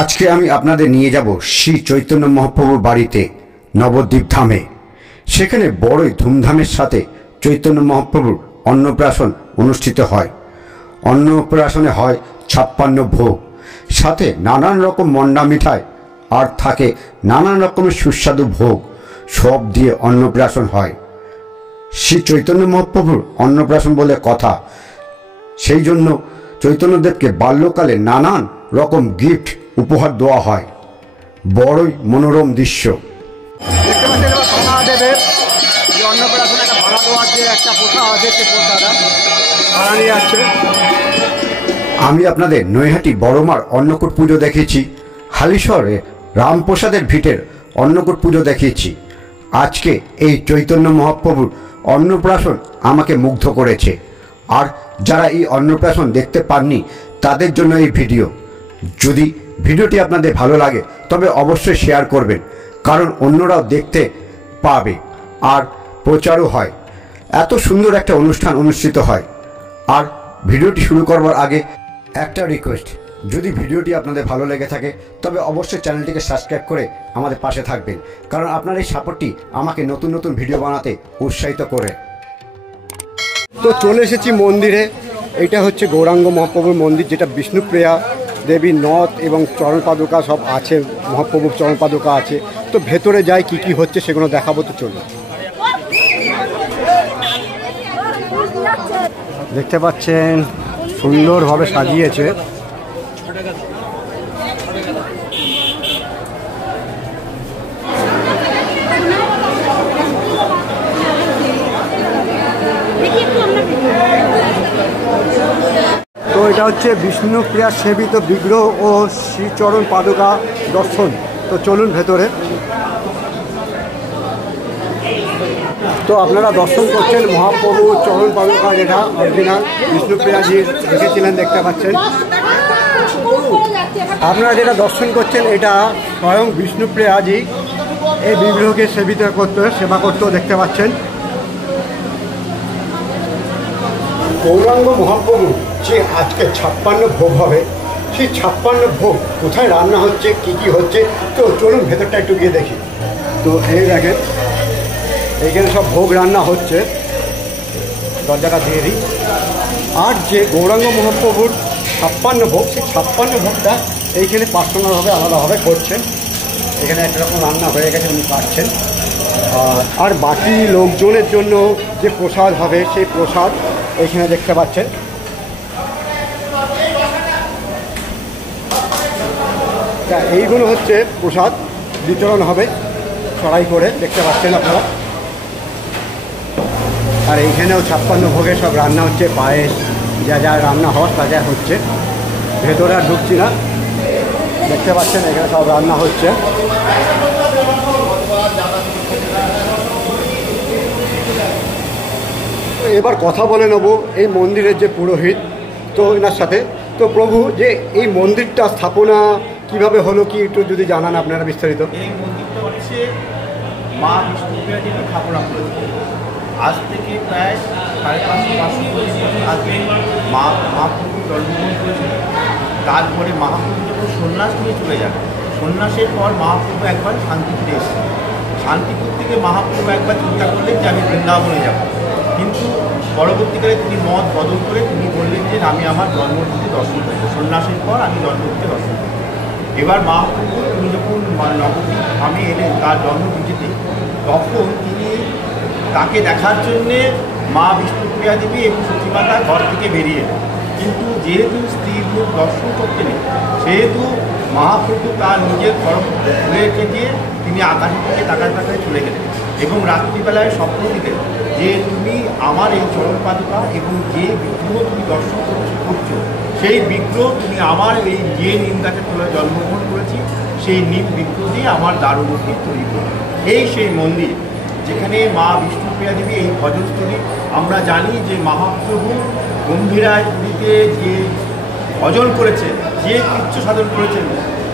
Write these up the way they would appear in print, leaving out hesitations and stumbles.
আজকে আমি আপনাদের নিয়ে যাব শ্রী চৈতন্য মহাপ্রভুর বাড়িতে নবদ্বীপ ধামে। সেখানে বড়ই ধুমধামের সাথে চৈতন্য মহাপ্রভুর অন্নপ্রাশন অনুষ্ঠিত হয়। অন্নপ্রাশনে হয় 56 ভোগ, সাথে নানান রকম মন্ডা মিঠাই আর থাকে নানান রকমের সুস্বাদু ভোগ, সব দিয়ে অন্নপ্রাশন হয়। শ্রী চৈতন্য মহাপ্রভুর অন্নপ্রাশন বলে কথা, সেই জন্য চৈতন্যদেবকে বাল্যকালে নানান রকম গিফট উপহার দেওয়া হয়। বড়ই মনোরম দৃশ্য। আমি আপনাদের নৈহাটি বড়মার অন্নকূট পুজো দেখিয়েছি, হালিশহরে রামপ্রসাদের ভিটের অন্নকূট পুজো দেখিয়েছি। আজকে এই চৈতন্য মহাপ্রভুর অন্নপ্রাশন আমাকে মুগ্ধ করেছে। আর যারা এই অন্নপ্রাশন দেখতে পাননি তাদের জন্য এই ভিডিও। যদি ভিডিওটি আপনাদের ভালো লাগে তবে অবশ্যই শেয়ার করবেন, কারণ অন্যরাও দেখতে পাবে আর প্রচারও হয়। এত সুন্দর একটা অনুষ্ঠান অনুষ্ঠিত হয়। আর ভিডিওটি শুরু করবার আগে একটা রিকোয়েস্ট, যদি ভিডিওটি আপনাদের ভালো লেগে থাকে তবে অবশ্যই চ্যানেলটিকে সাবস্ক্রাইব করে আমাদের পাশে থাকবেন, কারণ আপনার এই সাপোর্টটি আমাকে নতুন নতুন ভিডিও বানাতে উৎসাহিত করে। তো চলে এসেছি মন্দিরে। এটা হচ্ছে গৌরাঙ্গ মহাপ্রভুর মন্দির, যেটা বিষ্ণুপ্রিয়া দেবীর নথ এবং চরণ পাদুকা সব আছে, মহাপ্রভুর চরণ পাদুকা আছে। তো ভেতরে যাই কি কি হচ্ছে সেগুলো দেখাবো। তো চলুন। দেখতে পাচ্ছেন সুন্দরভাবে সাজিয়েছে। তো এটা হচ্ছে বিষ্ণুপ্রিয়া সেবিত বিগ্রহ ও শ্রীচরণ পাদুকা দর্শন। তো চলুন ভেতরে। তো আপনারা দর্শন করছেন মহাপ্রভুর চরণ পাদুকা, যেটা অরিজিনাল বিষ্ণুপ্রিয়াজি রেখেছিলেন, দেখতে পাচ্ছেন। আপনারা যেটা দর্শন করছেন এটা স্বয়ং বিষ্ণুপ্রিয়াজি এই বিগ্রহকে সেবা করতেও দেখতে পাচ্ছেন। গৌরাঙ্গ মহাপ্রভু যে আজকে 56 ভোগ হবে, সেই 56 ভোগ কোথায় রান্না হচ্ছে, কি কি হচ্ছে, তো চলুন ভেতরটা একটু গিয়ে দেখি। তো এই দেখেন এইখানে সব ভোগ রান্না হচ্ছে, দরজাটা দিয়ে দিই। আর যে গৌরাঙ্গ মহাপ্রভুর 56 ভোগ, সেই 56 ভোগটা এইখানে পার্সোনালভাবে আলাদাভাবে করছেন। এখানে একরকম রান্না হয়ে গেছে, উনি কাটছেন। আর বাকি লোকজনের জন্য যে প্রসাদ হবে সেই প্রসাদ এইখানে দেখতে পাচ্ছেন। এইগুলো হচ্ছে প্রসাদ বিতরণ হবে চড়াই করে, দেখতে পাচ্ছেন আপনারা। আর এইখানেও 56 ভোগে সব রান্না হচ্ছে, পায়েস যা যা রান্না হওয়ার তা যা হচ্ছে। ভেতরে আর ঢুকছি না, দেখতে পাচ্ছেন এখানে সব রান্না হচ্ছে। এবার কথা বলে নেব এই মন্দিরের যে পুরোহিত, তো এনার সাথে। তো প্রভু, যে এই মন্দিরটা স্থাপনা কিভাবে হলো, কি একটু যদি জানান আপনারা বিস্তারিত। এই মন্দিরটা হচ্ছে মা বিষ্ণুপ্রিয়া দেবী স্থাপনা করেছে। আজ থেকে প্রায় 550 বছর আগে মহাপ্রভু জন্মগ্রহণ করেছিলেন। তারপরে মহাপ্রভু যখন সন্ন্যাস নিয়ে চলে যান, সন্ন্যাসের পর মহাপ্রভু একবার শান্তিপুরে এসেছেন। শান্তিপুর থেকে মহাপ্রভু একবার চিন্তা করলেন যে আমি বৃন্দাবনে যাব, কিন্তু পরবর্তীকালে তিনি মত বদল করে তিনি বললেন যে আমি আমার জন্মভূমিতে দর্শন করব, সন্ন্যাসের পর আমি জন্মভূমিতে দর্শন করব। এবার মহাপ্রভু তিনি যখন নবদ্বীপ ধামে এলেন তার জন্মভূমিতে, তখন তিনি তাকে দেখার জন্যে মা বিষ্ণুপ্রিয়া দেবী এবং সতীমাতা ঘর থেকে বেরিয়ে এলেন। কিন্তু যেহেতু স্ত্রীর মুখ দর্শন করতে নেই, সেহেতু মহাপ্রভু তার নিজের কর্ম রেখে দিয়ে তিনি আকাশের দিকে তাকায় চলে গেলেন এবং রাত্রিবেলায় স্বপ্ন দিলেন যে তুমি আমার এই চরণ পাদুকা এবং যে বিগ্রহ তুমি দর্শন করছো সেই বিগ্রহ তুমি আমার এই যে নিম গাছের তলায় জন্মগ্রহণ করেছি সেই নিম বিগ্রহ দিয়ে আমার দারুমূর্তি তৈরি করবে। এই সেই মন্দির যেখানে মা বিষ্ণুপ্রিয়া দেবী এই ভজনস্থলী। আমরা জানি যে মহাপ্রভু গম্ভীরায় পুরীতে যে ভজন করেছেন, যে কৃচ্ছ সাধন করেছেন,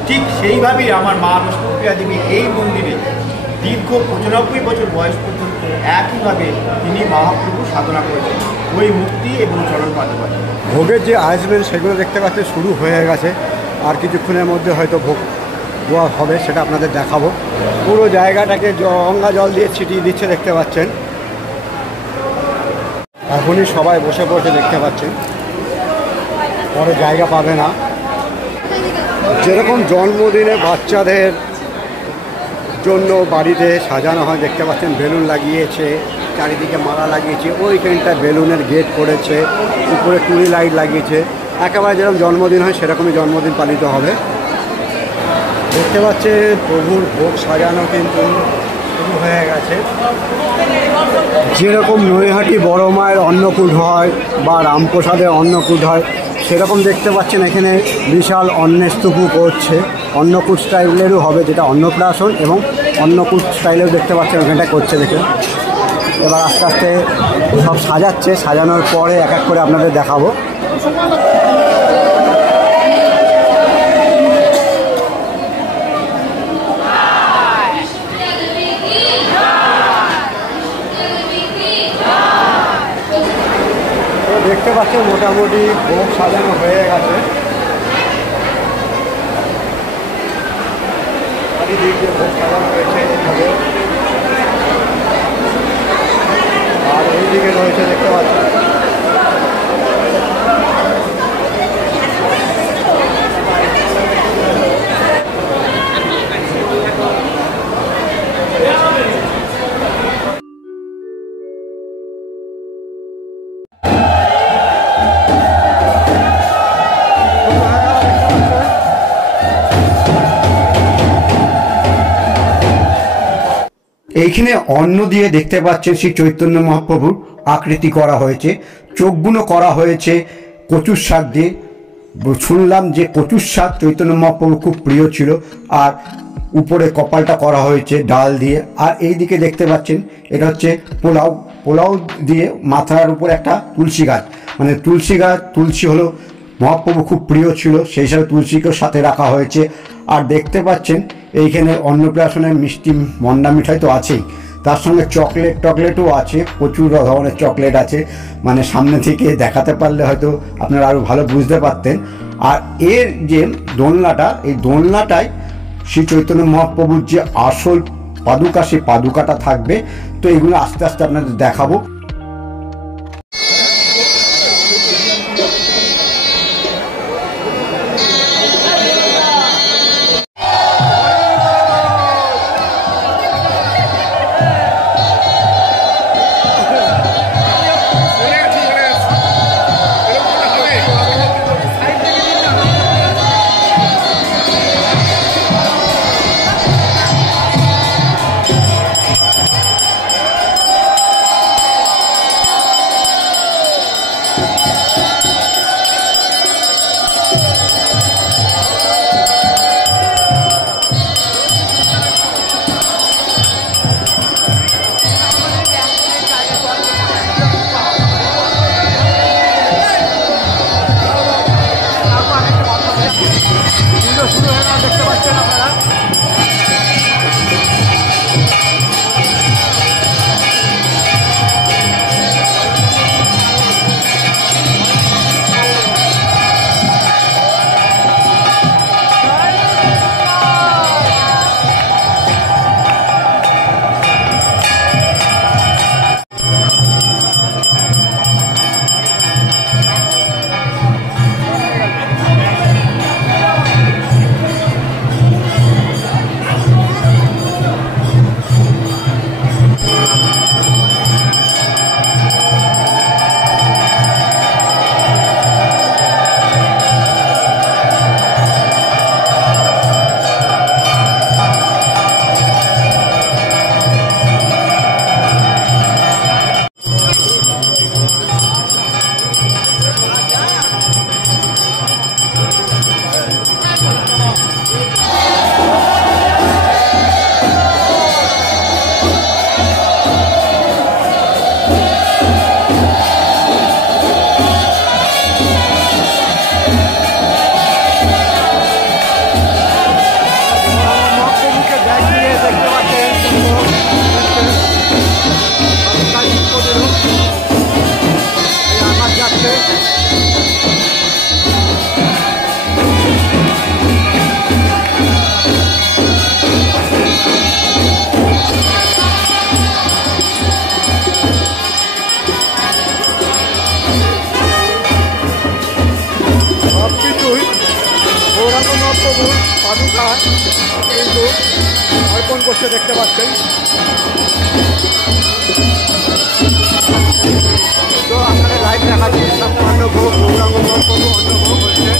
ঠিক সেইভাবেই আমার মা বিষ্ণুপ্রিয়া দেবী এই মন্দিরে দীর্ঘ 95 বছর বয়স পর্যন্ত একইভাবে তিনি মহাপ্রভু সাধনা করেছেন ওই মুক্তি এবং চরণ পাদুকা। ভোগের যে আয়োজন সেগুলো দেখতে পাচ্ছি শুরু হয়ে গেছে। আর কিছুক্ষণের মধ্যে হয়তো ভোগ দেওয়া হবে, সেটা আপনাদের দেখাবো। পুরো জায়গাটাকে গঙ্গা জল দিয়ে ছিটিয়ে দিচ্ছে, দেখতে পাচ্ছেন। এখনই সবাই বসে পড়ছে, দেখতে পাচ্ছেন। পরে জায়গা পাবে না। যেরকম জন্মদিনে বাচ্চাদের জন্য বাড়িতে সাজানো হয়, দেখতে পাচ্ছেন বেলুন লাগিয়েছে, চারিদিকে মালা লাগিয়েছে, ওইখানটা বেলুনের গেট করেছে, উপরে টুনি লাইট লাগিয়েছে। একেবারে যেরকম জন্মদিন হয় সেরকমই জন্মদিন পালিত হবে। দেখতে পাচ্ছেন প্রভুর ভোগ সাজানো কিন্তু শুরু হয়ে গেছে। যেরকম নৈহাটি বড় মায়ের অন্নকূট হয় বা রামপ্রসাদের অন্নকূট হয়, সেরকম দেখতে পাচ্ছেন এখানে বিশাল অন্নস্তূপও করছে। অন্নকূট স্টাইলেরও হবে, যেটা অন্নপ্রাশন, এবং অন্নকূট স্টাইলেও দেখতে পাচ্ছেন ওখানটা করছে দেখে। এবার আস্তে আস্তে সব সাজাচ্ছে, সাজানোর পরে এক এক করে আপনাদের দেখাবো। দেখতে পাচ্ছেন মোটামুটি ভোগ সাজানো হয়ে গেছে। চারিদিক দিয়ে ভোগ সাজানো হয়েছে এভাবে। আর এইদিকে রয়েছে, দেখতে পাচ্ছেন এইখানে অন্ন দিয়ে দেখতে পাচ্ছেন শ্রী চৈতন্য মহাপ্রভুর আকৃতি করা হয়েছে, চোখগুলো করা হয়েছে কচুর শাক দিয়ে। শুনলাম যে কচুর শাক চৈতন্য মহাপ্রভু খুব প্রিয় ছিল। আর উপরে কপালটা করা হয়েছে ডাল দিয়ে। আর এই দিকে দেখতে পাচ্ছেন এটা হচ্ছে পোলাও। পোলাও দিয়ে মাথার উপর একটা তুলসী গাছ, মানে তুলসী গাছ, তুলসী হলো মহাপ্রভু খুব প্রিয় ছিল, সেই হিসাবে তুলসীকেও সাথে রাখা হয়েছে। আর দেখতে পাচ্ছেন এইখানে অন্নপ্রাশনের মিষ্টি মন্ডা মিঠাই তো আছেই, তার সঙ্গে চকলেটও আছে, প্রচুর ধরনের চকলেট আছে। মানে সামনে থেকে দেখাতে পারলে হয়তো আপনারা আরও ভালো বুঝতে পারতেন। আর এর যে দোলনাটা, এই দোলনাটায় শ্রী চৈতন্য মহাপ্রভুর যে আসল পাদুকা, সেই পাদুকাটা থাকবে। তো এগুলো আস্তে আস্তে আপনাদের দেখাবো। গৌরাঙ্গ মহাপ্রভুর পাদুকা কিন্তু অর্পণ করতে দেখতে পাচ্ছেন। তো আপনাদের লাইভ দেখাচ্ছি ছাপ্পান্ন ভোগ গৌরাঙ্গ মহাপ্রভু অন্নভোগ হচ্ছে।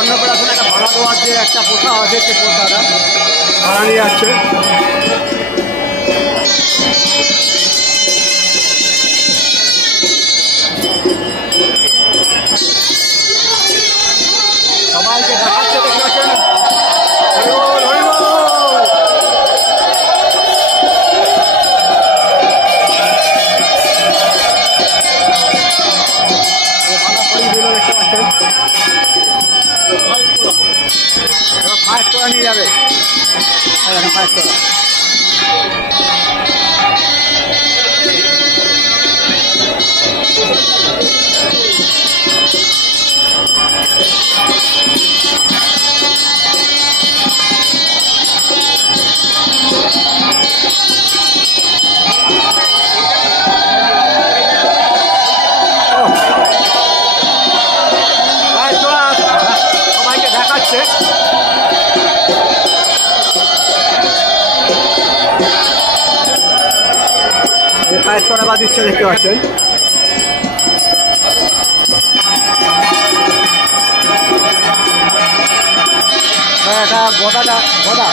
অন্নপ্রাশনে একটা ভাড়া দেওয়ার যে একটা প্রথা আছে সে প্রথাটা ভাড়া নিয়ে যাচ্ছে। সবাইকে দেখাচ্ছে দেখতে পাচ্ছেন। নিয়ে যাবে সবাইকে দেখাচ্ছে। পায়েস করা বা দিচ্ছে দেখতে পাচ্ছেন। এটা গদাটা গদা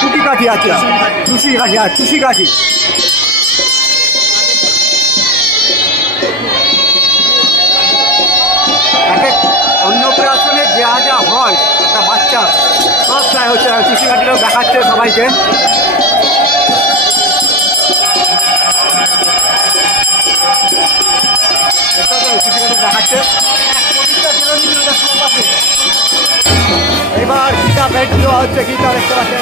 টুটি কাঠি আছে, টুসি কাঠি আর টুসি কাঠি। অন্নপ্রাশনে যা যা হয় একটা বাচ্চা সব প্রায় হচ্ছে টুসি কাঠিটাও দেখাচ্ছে সবাইকে। দেখাচ্ছে এবার গীতা ভেট দেওয়া হচ্ছে, গীতা দেখতে পাচ্ছেন।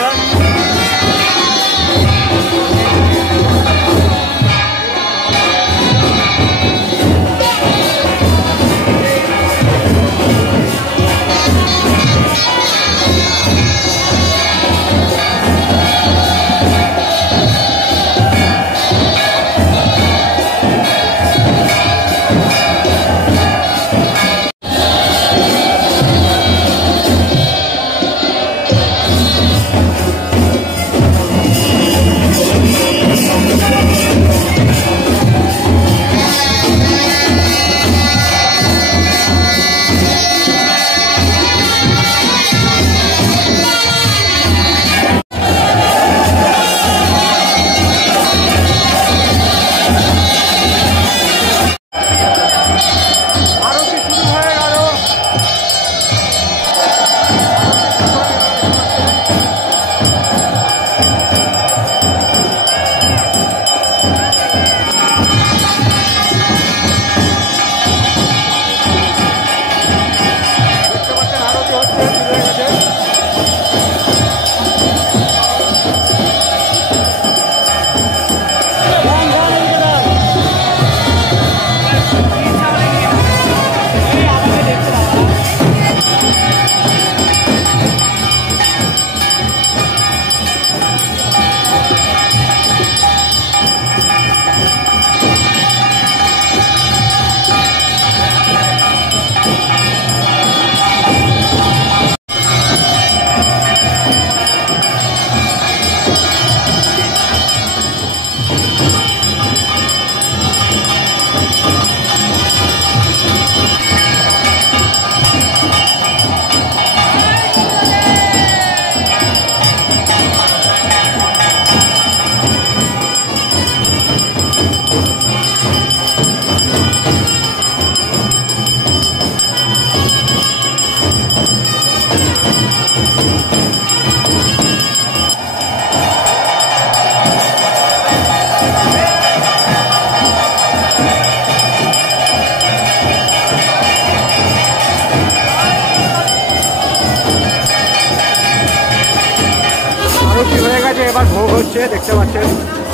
আবার ভোগ হচ্ছে দেখতে পাচ্ছেন।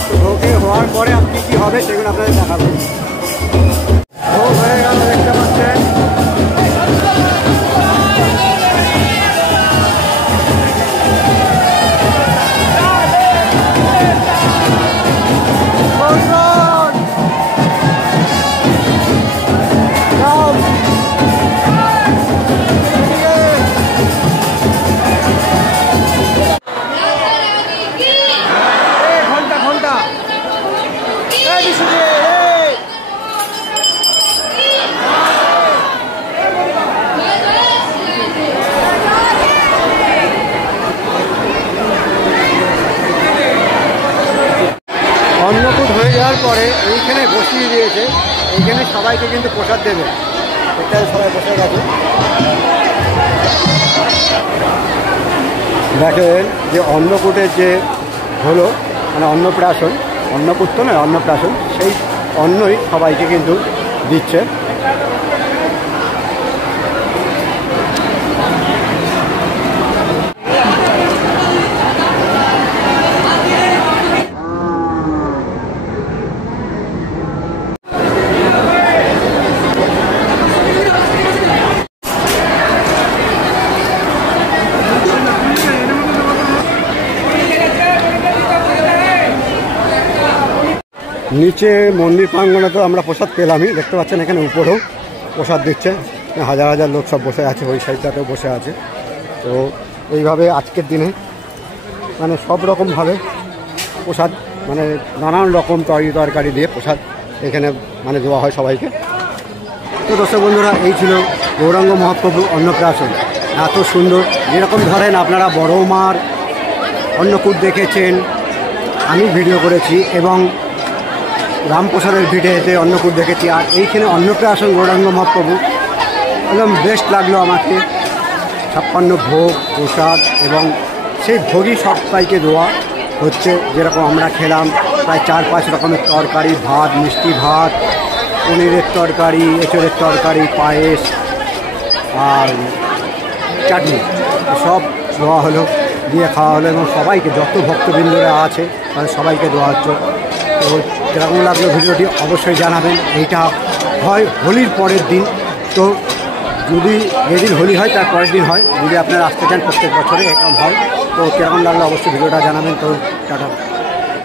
তো ভোগে হওয়ার পরে আপনি কী হবে সেগুলো আপনাদের দেখাবো। ভোগ হয়ে গেল দেখতে পাচ্ছেন। অন্নকূট হয়ে যাওয়ার পরে এইখানে বসিয়ে দিয়েছে, এইখানে সবাইকে কিন্তু প্রসাদ দেবে। এটাই সবাই বসে গেছে। দেখেন যে অন্নকূটের যে হলো মানে অন্নপ্রাশন, অন্নকূট তো নয় অন্নপ্রাশন, সেই অন্নই সবাইকে কিন্তু দিচ্ছে। নিচে মন্দির প্রাঙ্গণে তো আমরা প্রসাদ পেলামই, দেখতে পাচ্ছেন এখানে উপরেও প্রসাদ দিচ্ছে, হাজার হাজার লোক সব বসে আছে, ওই সাইডটাতেও বসে আছে। তো এইভাবে আজকের দিনে মানে সব রকমভাবে প্রসাদ মানে নানান রকম তরকারি দিয়ে প্রসাদ এখানে মানে দেওয়া হয় সবাইকে। তো দর্শক বন্ধুরা, এই ছিল গৌরাঙ্গ মহাপ্রভু অন্নপ্রাশন। এত সুন্দর, যেরকম ধরেন আপনারা বড় মার অন্নকূট দেখেছেন, আমি ভিডিও করেছি, এবং রামপ্রসাদের ভিটেতে অন্নকূট দেখেছি, আর এইখানে অন্নপ্রাশন গৌরাঙ্গ মহাপ্রভু একদম বেস্ট লাগলো আমাকে। 56 ভোগ প্রসাদ, এবং সেই ভোগই সবাইকে দেওয়া হচ্ছে। যেরকম আমরা খেলাম প্রায় 4-5 রকমের তরকারি, ভাত, মিষ্টি ভাত, পনিরের তরকারি, এঁচড়ের তরকারি, পায়েস আর চাটনি, সব দেওয়া হলো, দিয়ে খাওয়া হলো, এবং সবাইকে যত ভক্তবৃন্দরা আছে তাদের সবাইকে দেওয়া হচ্ছে। তো যেরকম লাগলো ভিডিওটি অবশ্যই জানাবেন। এইটা হয় হোলির পরের দিন, তো যদি যেদিন হোলি হয় তার পরের দিন হয়, যদি আপনারা আসতে চান প্রত্যেক বছরে এরকম হয়। তো কীরকম লাগলো অবশ্যই ভিডিওটা জানাবেন। তো টাটা।